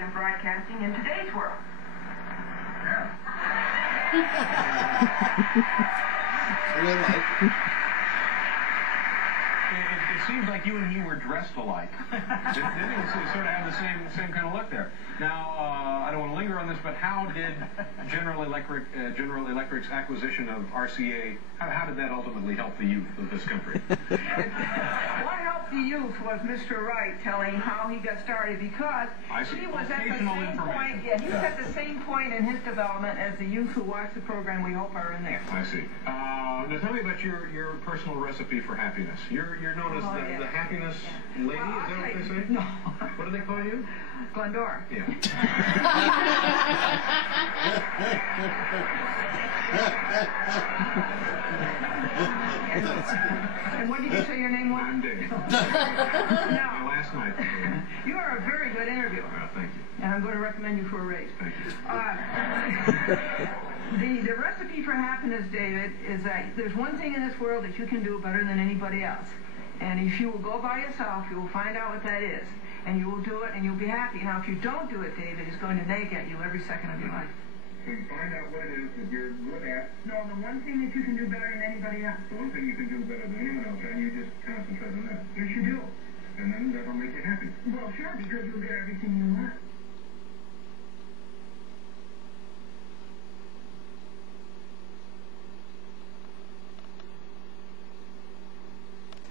And broadcasting in today's world. It seems like you and he were dressed alike. Didn't you sort of have the same kind of look there? Now, I don't want to linger on this, but how did General Electric's acquisition of RCA, how did that ultimately help the youth of this country? What helped the youth was Mr. Wright telling how he got started, because he was at the same point. Yeah, he was at the same point in his development as the youth who watch the program we hope are in there. I see. Now tell me about your personal recipe for happiness. You're known as the happiness lady. Is that what they say? No. What do they call you? Glendora. Yeah. And what did you say your name was? I'm Dave. No. Last night. You are a very good interviewer. Well, thank you. And I'm going to recommend you for a raise. Thank you. The recipe for happiness, David, is that there's one thing in this world that you can do better than anybody else. And if you will go by yourself, you will find out what that is. And you will do it, and you'll be happy. Now, if you don't do it, David, it's going to nag at you every second of your life. And find out what it is that you're good at. No, the one thing that you can do better than anybody else. The one thing you can do better than anyone else, and you just concentrate on that. Yes, you do. And then that'll make you happy. Well, sure, because you'll get everything you want.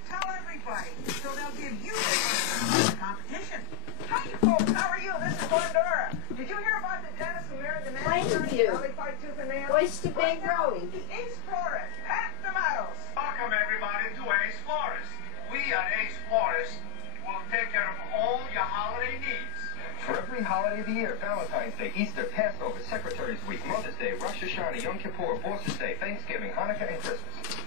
Tell everybody, so they'll give you the competition. Hi, folks, how are you? This is Glendora. Did you hear about the Dennis and Mary the Man? Voice to Big Rowie. The Ace Florist, Pat the Models. Welcome everybody to Ace Florist. We at Ace Florist will take care of all your holiday needs. For every holiday of the year, Valentine's Day, Easter, Passover, Secretary's Week, Mother's Day, Rosh Hashanah, Yom Kippur, Boss's Day, Thanksgiving, Hanukkah, and Christmas.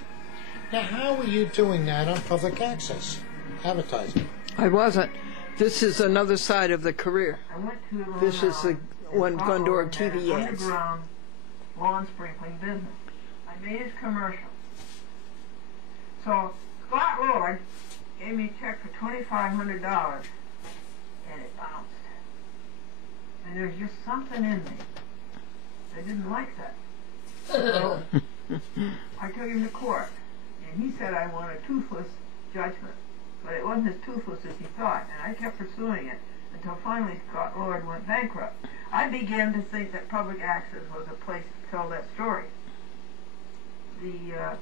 Now, how are you doing that on public access advertising? I wasn't. This is another side of the career. I went to This is the one Glendora TV ads. Underground lawn sprinkling business. I made his commercial. So Scott Lord gave me a check for $2,500, and it bounced. And there's just something in me. I didn't like that. So I took him to court, and he said I want a toothless judgment. But it wasn't as toothless as he thought, and I kept pursuing it until finally Scott Lord went bankrupt. I began to think that public access was a place to tell that story. The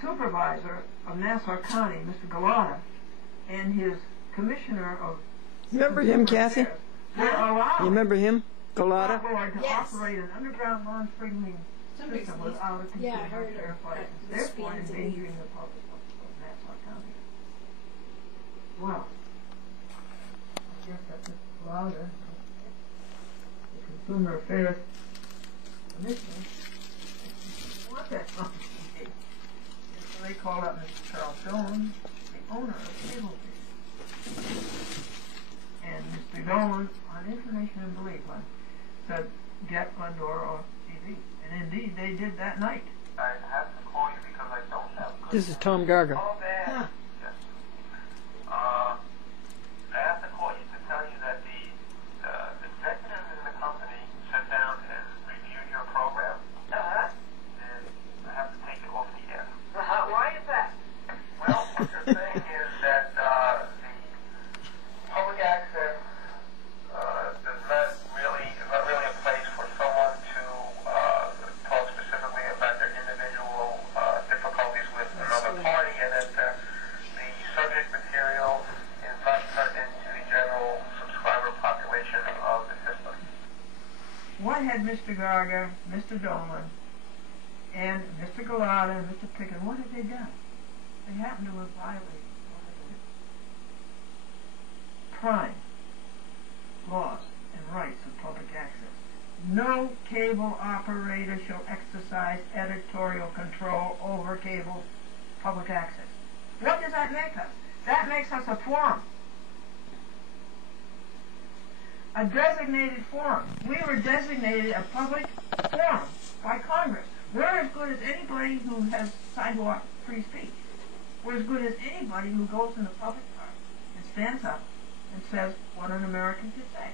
supervisor of Nassau County, Mr. Galata, and his commissioner of... Remember him, Kathy? Were allowed... You remember him, Galata? Lord to operate an underground lawn sprinkling system without a consumer fair license, therefore endangering the public of Nassau County. Well, I guess that's Mr. Galata, the Consumer Affairs Commissioner. What that funky. So they called up Mr. Charles Dolan, the owner of Cable TV. And Mr. Dolan, on information and belief, said, get Glendora TV. And indeed, they did that night. I have to call you because I don't have good This is Tom Garger. Oh, man. Huh. Yes. I have to call you to tell you that the executives in the company sat down and reviewed your program. And I have to take it off the air. Why is that? Well, what you're saying is that the public access is not really a place for someone to talk specifically about their individual difficulties with another party, and that the subject material is not turned into the general subscriber population of the system. What had Mr. Garger, Mr. Dolan, and Mr. Galata and Mr. Pickett, what had they done? They happened to have violated prime laws and rights of public access. No cable operator shall exercise editorial control over cable public access. What does that make us? That makes us a forum. A designated forum. We were designated a public forum by Congress. We're as good as anybody who has sidewalk free speech. We're as good as anybody who goes in the public park and stands up and says what an American to say.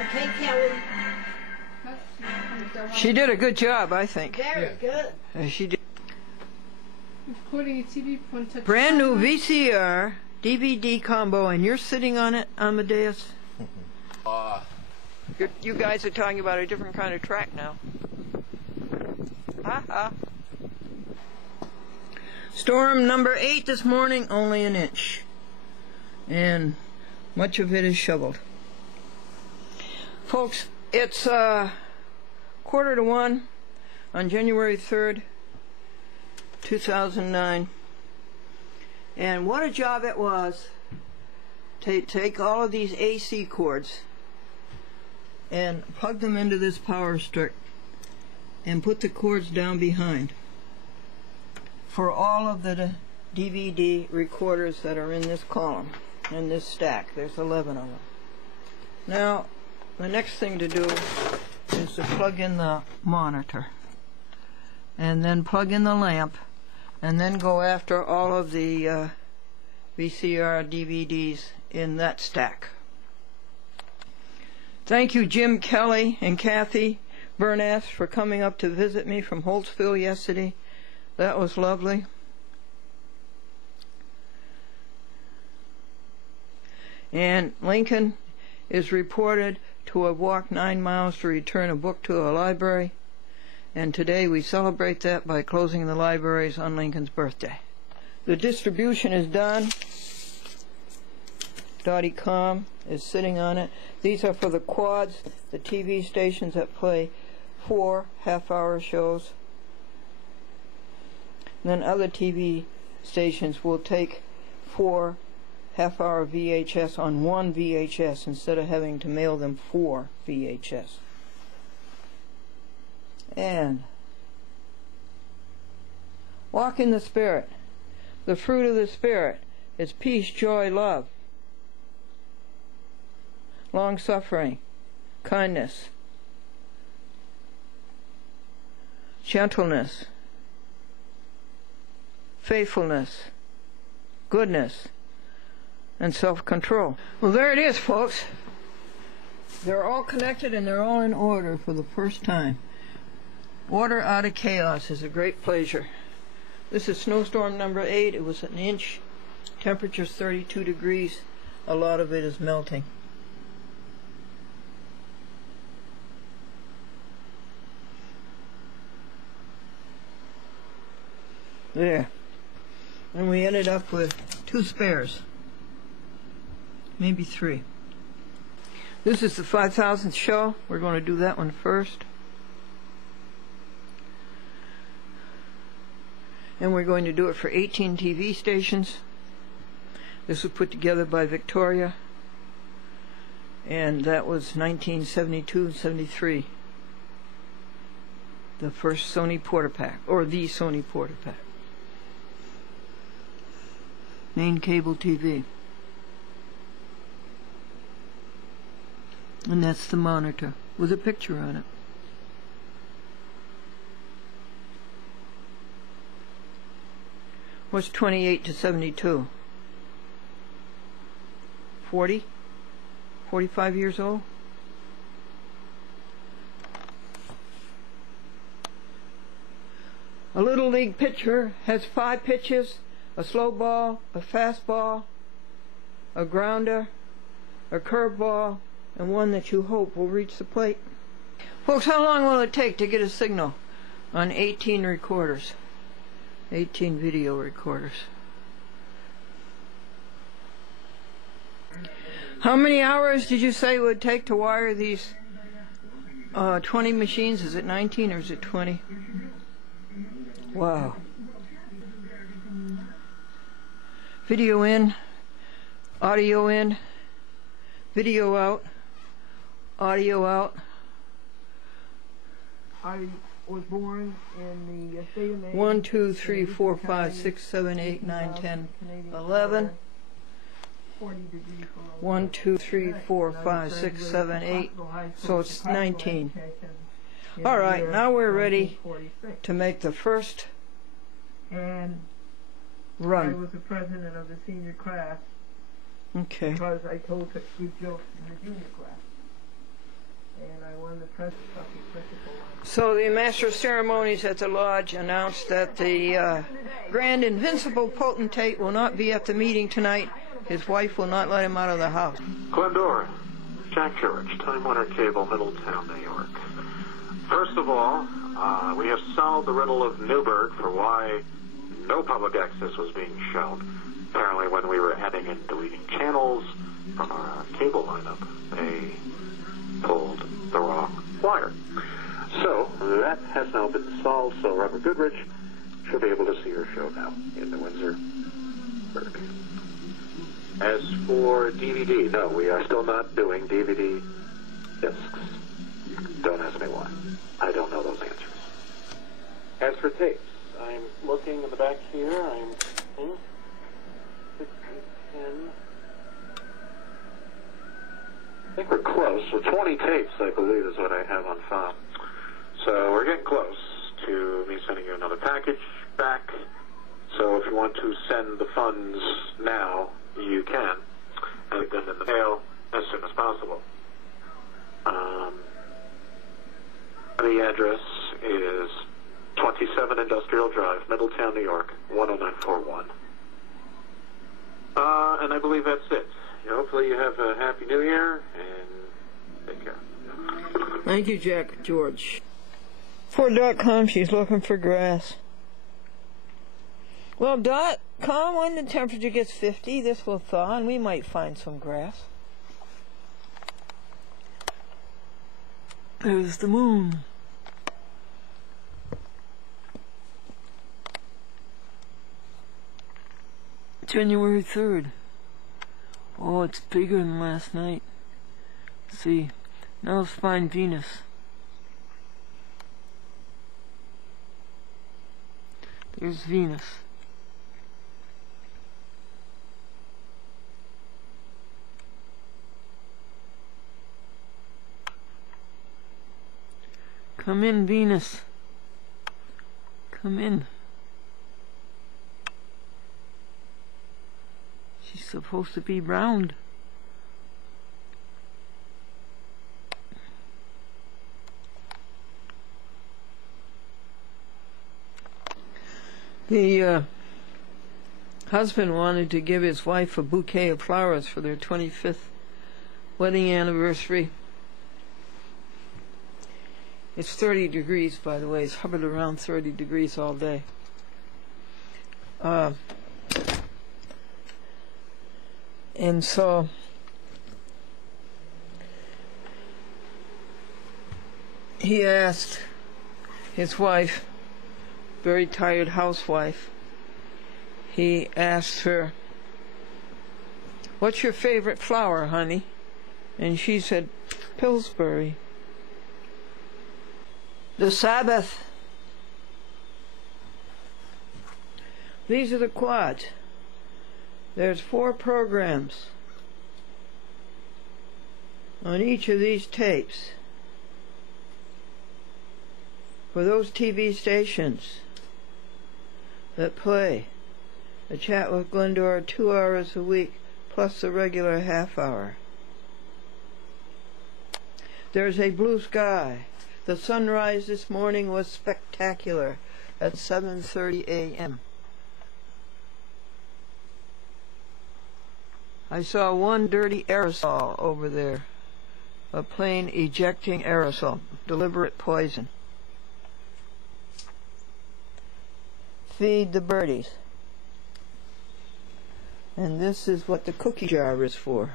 Okay, Kelly. She did a good job, I think. Very good. She did. Recording a TV one touch. Brand new VCR DVD combo, and you're sitting on it, Amadeus. You guys are talking about a different kind of track now. Ha-ha. Storm number 8 this morning, only an inch. And much of it is shoveled. Folks, it's 1:45 on January 3rd, 2009. And what a job it was to take all of these AC cords and plug them into this power strip and put the cords down behind for all of the DVD recorders that are in this column, in this stack. There's 11 of them. Now, the next thing to do is to plug in the monitor, and then plug in the lamp, and then go after all of the VCR DVDs in that stack. Thank you, Jim Kelly and Kathy Bernath, for coming up to visit me from Holtzville yesterday. That was lovely. And Lincoln is reported to have walked 9 miles to return a book to a library. And today we celebrate that by closing the libraries on Lincoln's birthday. The distribution is done. Dottie Com is sitting on it. These are for the quads, the TV stations that play 4 half-hour shows. And then other TV stations will take 4 half-hour VHS on 1 VHS instead of having to mail them 4 VHS. And walk in the Spirit. The fruit of the Spirit is peace, joy, love, long-suffering, kindness, gentleness, faithfulness, goodness, and self-control. Well, there it is, folks. They're all connected and they're all in order for the first time. Order out of chaos is a great pleasure. This is snowstorm number 8. It was an inch. Temperature's 32 degrees. A lot of it is melting. There. And we ended up with 2 spares. Maybe 3. This is the 5,000th show. We're going to do that one first. And we're going to do it for 18 TV stations. This was put together by Victoria. And that was 1972 and 73. The first Sony Portapack, or the Sony Portapack. Main cable TV. And that's the monitor with a picture on it. What's 28 to 72? 40? 45 years old? A Little League pitcher has 5 pitches, a slow ball, a fastball, a grounder, a curveball, and one that you hope will reach the plate. Folks, how long will it take to get a signal on 18 recorders? 18 video recorders. How many hours did you say it would take to wire these 20 machines? Is it 19 or is it 20? Wow. Video in, audio in, video out, audio out. I was born in the state of Maine. 1, 2, 3, 4, 5, 6, 7, 8, 9, 10, 11. 1, 2, 3, 4, 5, 6, 7, 8. So it's 19. All right, now we're ready to make the first Run. I was the president of the senior class. Okay. Because I told such good jokes in the junior class. And I won the principal. So the master of ceremonies at the lodge announced that the grand invincible potentate will not be at the meeting tonight. His wife will not let him out of the house. Glendora, Jack George, Time Warner Cable, Middletown, New York. First of all, we have solved the riddle of Newburgh for why no public access was being shown. Apparently when we were adding and deleting channels from our cable lineup, they pulled the wrong wire. So that has now been solved, so Robert Goodrich should be able to see your show now in the Windsor Burg. As for DVD, no, we are still not doing DVD discs. Don't ask me why. I don't know those answers. As for tapes, I'm looking in the back here. I'm 6, 10. I think we're close. So 20 tapes, I believe, is what I have on file. So we're getting close to me sending you another package back. So if you want to send the funds now, you can. And get them in the mail as soon as possible. The address is 27 Industrial Drive, Middletown, New York, 10941. And I believe that's it. Hopefully you have a Happy New Year, and take care. Thank you, Jack George. For .com, she's looking for grass. Well, .com, when the temperature gets 50, this will thaw, and we might find some grass. There's the moon. January 3rd. Oh, it's bigger than last night. Let's see, now let's find Venus. There's Venus. Come in, Venus. Come in. She's supposed to be round. The husband wanted to give his wife a bouquet of flowers for their 25th wedding anniversary. It's 30 degrees, by the way. It's hovered around 30 degrees all day. And so he asked his wife, very tired housewife, he asked her, "What's your favorite flower, honey?" And she said, "Pillsbury." The Sabbath. These are the quads. There's 4 programs on each of these tapes for those TV stations that play a Chat with Glendora 2 hours a week plus the regular half hour. There's a blue sky. The sunrise this morning was spectacular at 7:30 a.m. I saw one dirty aerosol over there, a plane ejecting aerosol, deliberate poison. Feed the birdies. And this is what the cookie jar is for.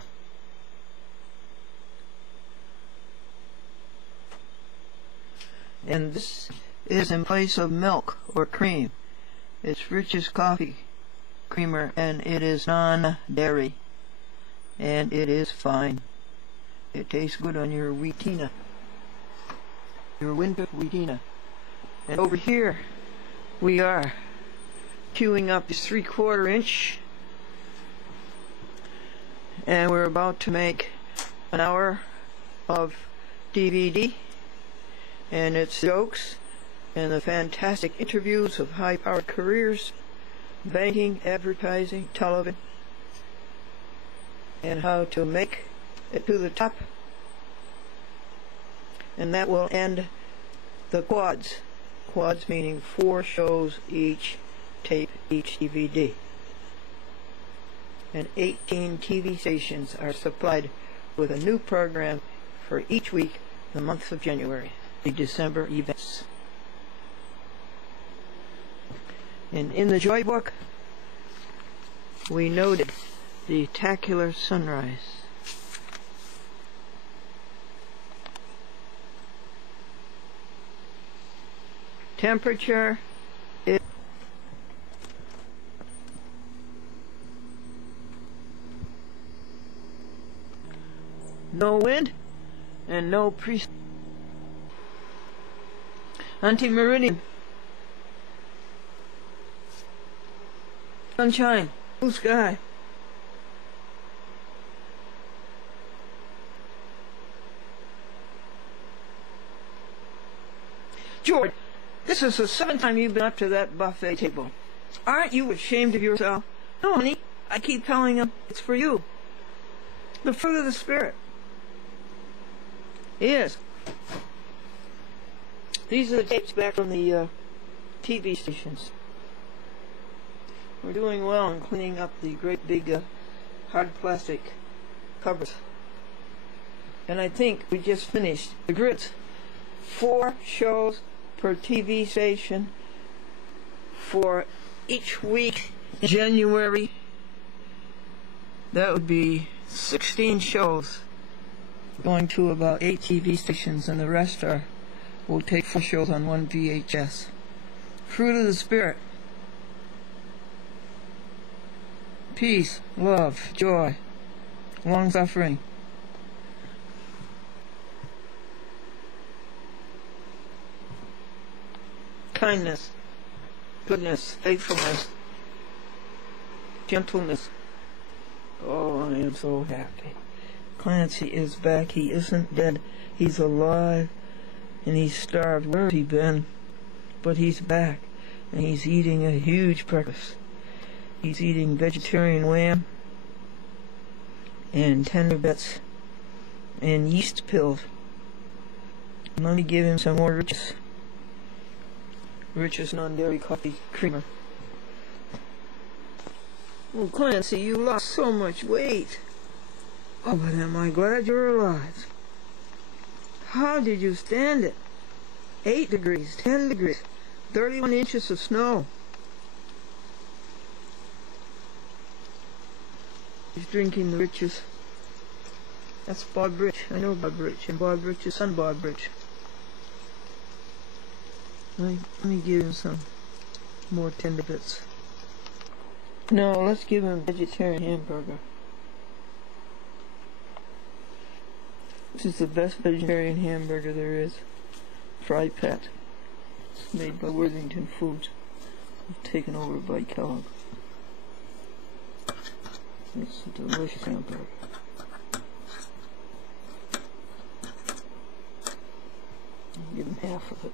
And this is in place of milk or cream. It's Rich's coffee creamer, and it is non-dairy. And it is fine. It tastes good on your wheatina. Your winter wheatina. And over here we are queuing up this 3/4 inch, and we're about to make an hour of DVD, and it's jokes and the fantastic interviews of high-powered careers banking, advertising, television, and how to make it to the top. And that will end the quads. Quads meaning 4 shows each tape, each DVD. And 18 TV stations are supplied with a new program for each week in the month of January, the December events. And in the Joy Book, we noted the spectacular sunrise. Temperature is no wind and no anti-meridian. Sunshine, blue sky. George, this is the 7th time you've been up to that buffet table. Aren't you ashamed of yourself? No, honey, I keep telling him it's for you. The fruit of the Spirit. Yes. These are the tapes back from the TV stations. We're doing well in cleaning up the great big hard plastic covers. And I think we just finished the grids. 4 shows per TV station for each week in January. That would be 16 shows going to about 8 TV stations, and the rest will take 4 shows on 1 VHS. Fruit of the Spirit. Peace, love, joy, long-suffering. Kindness, goodness, faithfulness, gentleness. Oh, I am so happy. Clancy is back. He isn't dead. He's alive, and he's starved. Where has he been? But he's back, and he's eating a huge breakfast. He's eating vegetarian lamb and tender bits and yeast pills. And let me give him some more Rich's non-dairy coffee creamer. Oh, Clancy, you lost so much weight. Oh, but am I glad you're alive. How did you stand it? 8 degrees, 10 degrees, 31 inches of snow. He's drinking the Rich's. That's Bob Rich. I know Bob Rich, and Bob Rich's son, Bob Rich. Let me give him some more tender bits. No, let's give him a vegetarian hamburger. This is the best vegetarian hamburger there is. Fry Pat. It's made by Worthington Foods. It's taken over by Kellogg. It's a delicious hamburger. I'll give him half of it.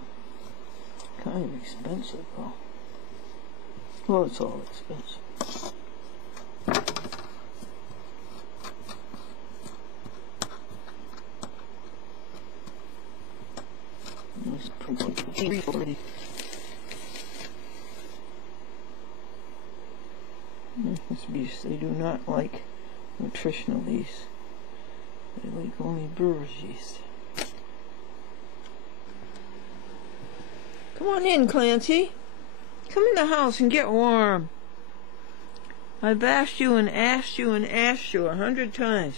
Kind of expensive, though. Well, it's all expensive. This beast, they do not like nutritional yeast. They like only brewer's yeast. Come on in, Clancy. Come in the house and get warm. I've asked you and asked you and asked you 100 times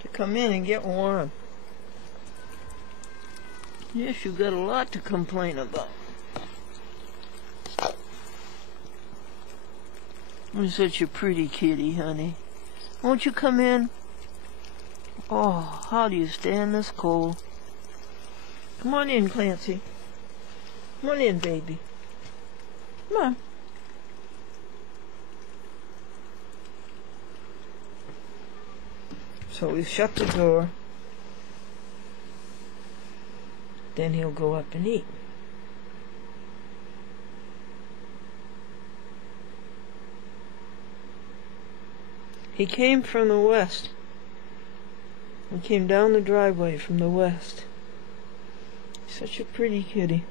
to come in and get warm. Yes, you've got a lot to complain about. You're such a pretty kitty, honey. Won't you come in? Oh, how do you stand this cold? Come on in, Clancy. Come on in, baby. Come on. So we shut the door. Then he'll go up and eat. He came from the west. He came down the driveway from the west. Such a pretty kitty.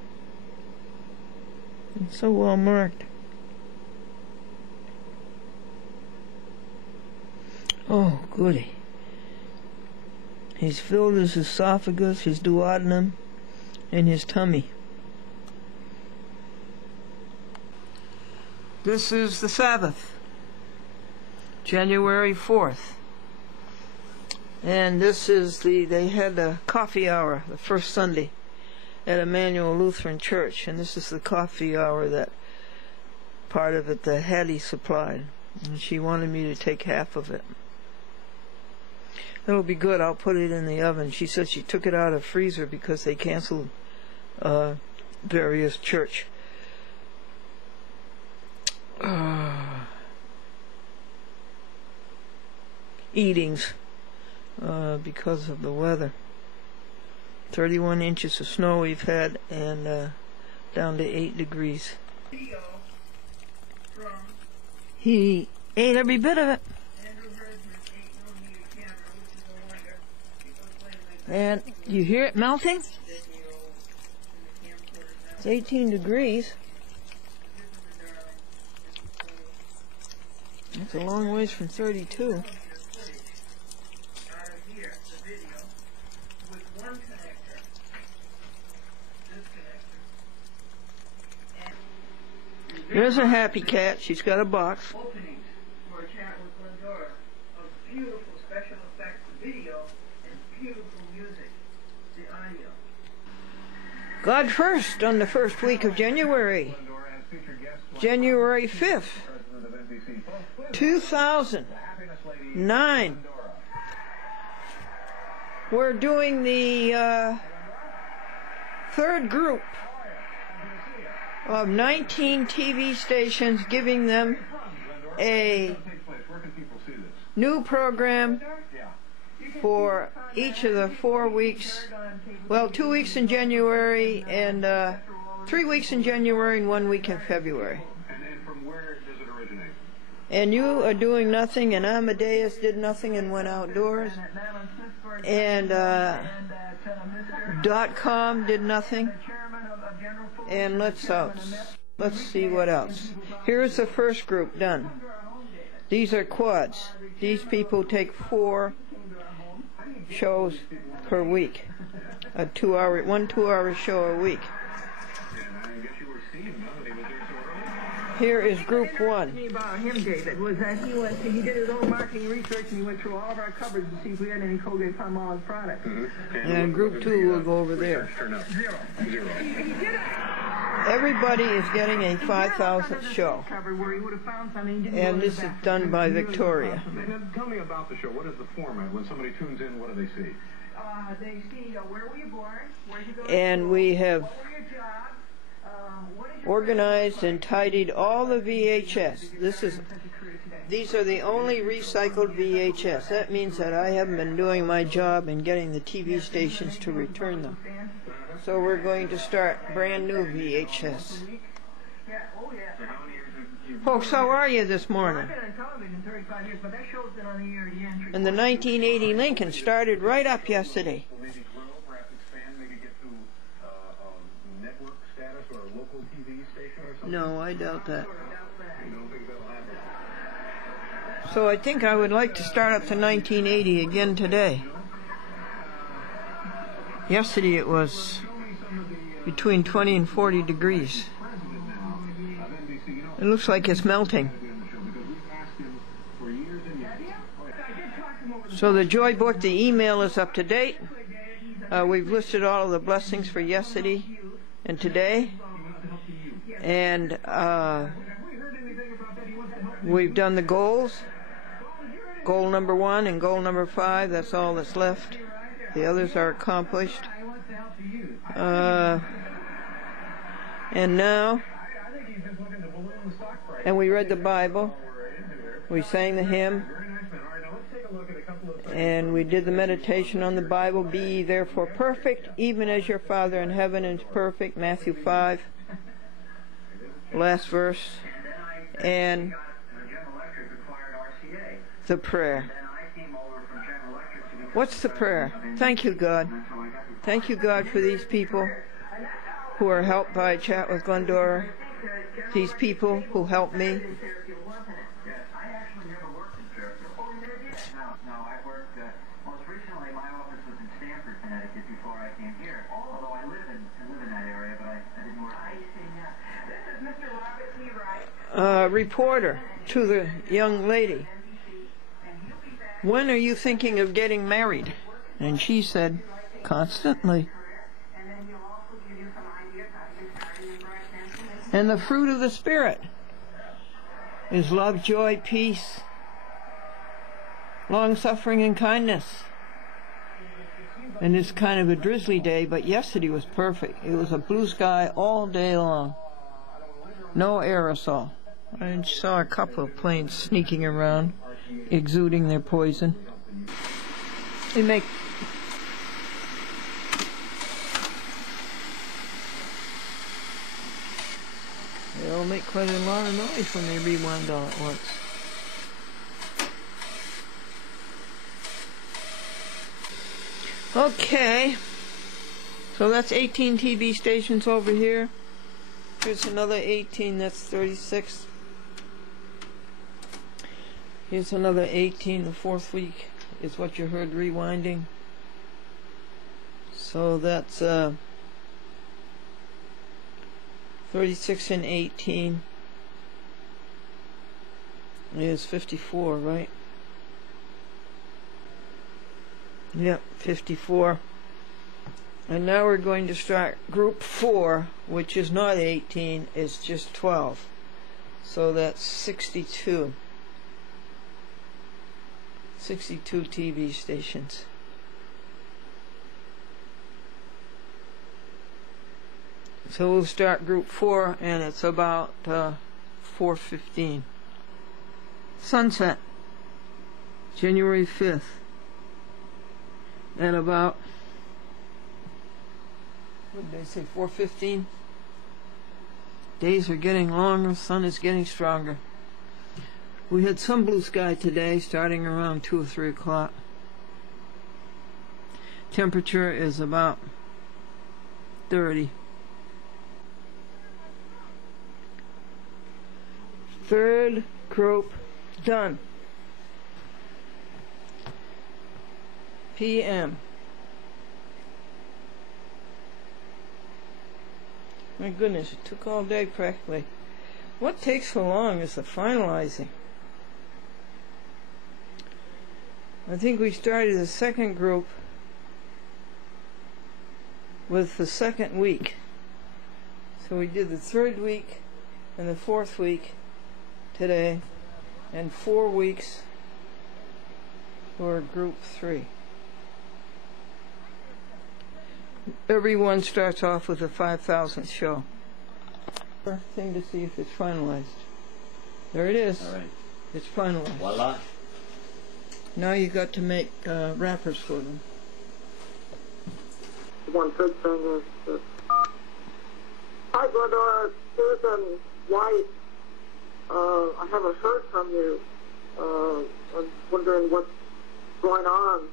And so well marked. Oh, goody. He's filled his esophagus, his duodenum, and his tummy. This is the Sabbath, January 4th. And this is they had a coffee hour the first Sunday at Emmanuel Lutheran Church. And this is the coffee hour that part of it that Hattie supplied. And she wanted me to take half of it. It'll be good. I'll put it in the oven. She said she took it out of the freezer because they canceled various church eatings because of the weather. 31 inches of snow we've had, and down to 8 degrees. He ate every bit of it. And you hear it melting? It's 18 degrees. That's a long ways from 32. There's a happy cat. She's got a box. Openings for Chat with Glendora of beautiful special effects video and beautiful music, the audio. God first on the first week of January. January 5th, 2009. We're doing the third group of 19 TV stations, giving them a new program for each of the 4 weeks. Well, 2 weeks in January and 3 weeks in January and 1 week in February. And from where does it originate? And you are doing nothing, and Amadeus did nothing and went outdoors. And .com did nothing. And let's see what else. Here's the first group done. These are quads. These people take 4 shows per week. One 2-hour show a week. Here is group 1. About him, David, was that he did his own marketing research and he went through all of our cupboards to see if we had any Colgate-Palmolive products. And group 2 will go over there. Zero. Everybody is getting a 5,000th show. And this is done by Victoria. Tell me about the show. What is the format? When somebody tunes in, what do they see? They see where were you born, where you go to And school, we have what were your jobs, what is your organized and tidied all the VHS. These are the only recycled VHS. That means that I haven't been doing my job in getting the TV stations to return them. So we're going to start brand new VHS. Folks, how are you this morning? And the 1980 Lincoln started right up yesterday. No, I doubt that. So I think I would like to start up to 1980 again today. Yesterday it was between 20 and 40 degrees. It looks like it's melting. So the Joy Book, the email is up to date. We've listed all of the blessings for yesterday and today. And we've done the goals. Goal number 1 and goal number 5, that's all that's left. The others are accomplished. And now, and we read the Bible. We sang the hymn. And we did the meditation on the Bible. Be ye therefore perfect, even as your Father in heaven is perfect. Matthew 5. Last verse. And the prayer. What's the prayer? Thank you, God. Thank you, God, for these people who are helped by Chat with Glendora. These people who help me. Reporter to the young lady, when are you thinking of getting married? And she said, constantly. And the fruit of the Spirit is love, joy, peace, long-suffering, and kindness. And it's kind of a drizzly day, but yesterday was perfect. It was a blue sky all day long. No aerosol. I saw a couple of planes sneaking around, exuding their poison. They all make quite a lot of noise when they rewind all at once. Okay, so that's 18 TV stations over here. Here's another 18, that's 36. Here's another 18, the fourth week is what you heard rewinding. So that's 36 and 18 is 54, right? Yep, 54. And now we're going to start group 4, which is not 18, it's just 12. So that's 62. 62 TV stations. So we'll start group 4, and it's about 4:15. Sunset, January 5th. At about, what did they say, 4:15? Days are getting longer, sun is getting stronger. We had some blue sky today, starting around 2 or 3 o'clock. Temperature is about 30. Third group done. PM. My goodness, it took all day practically. What takes so long is the finalizing. I think we started the second group with the second week. So we did the third week and the fourth week today, and 4 weeks for group 3. Everyone starts off with a 5,000th show. Thing to see if it's finalized. There it is. All right. It's finalized. Voila. Now you got to make wrappers for them. One good thing is that hi Glendora, Susan White. I haven't heard from you. I'm wondering what's going on.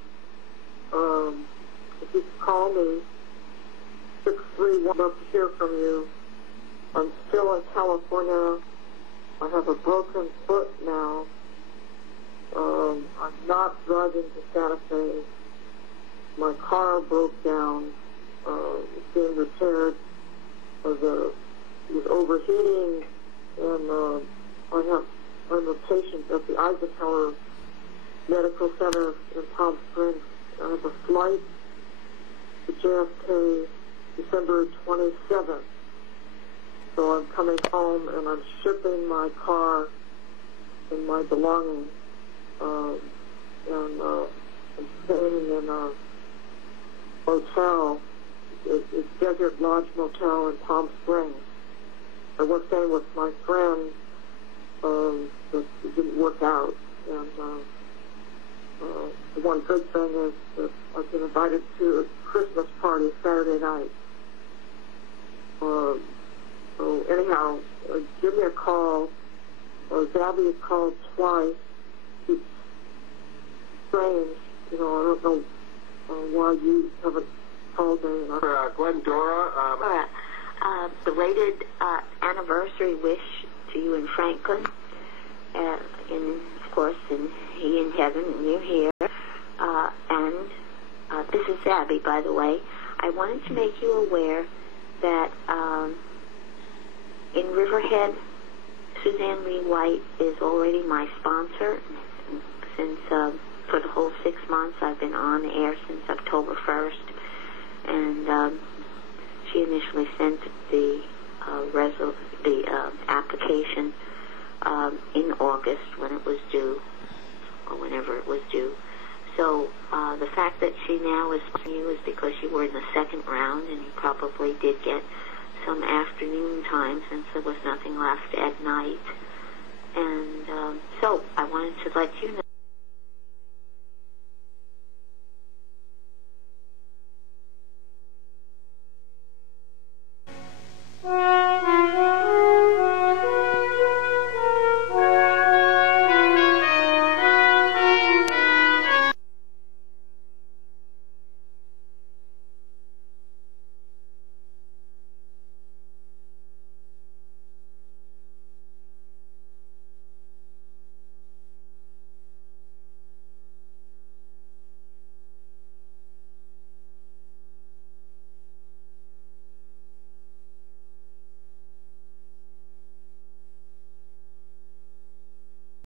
If you could call me, 631. I'd love to hear from you. I'm still in California. I have a broken foot now. I'm not driving to Santa Fe. My car broke down. It's being repaired. It was overheating, and I'm a patient at the Eisenhower Medical Center in Palm Springs. I have a flight to JFK December 27th. So I'm coming home and I'm shipping my car and my belongings. I'm staying in a hotel. It's Desert Lodge Motel in Palm Springs. I was staying with my friend, but it didn't work out. And the one good thing is that I've been invited to a Christmas party Saturday night. So anyhow, give me a call. Gabby has called twice. Keeps strange. You know, I don't know why you haven't called me. Glendora, belated anniversary wish to you and Franklin. Of course, he in heaven and you here. This is Abby, by the way. I wanted to make you aware that in Riverhead, Suzanne Lee White is already my sponsor since for the whole 6 months. I've been on air since October 1st, and she initially sent the application in August when it was due, or whenever it was due. So the fact that she now is sponsoring you is because you were in the second round, and you probably did get some afternoon time since there was nothing left at night. And so I wanted to let you know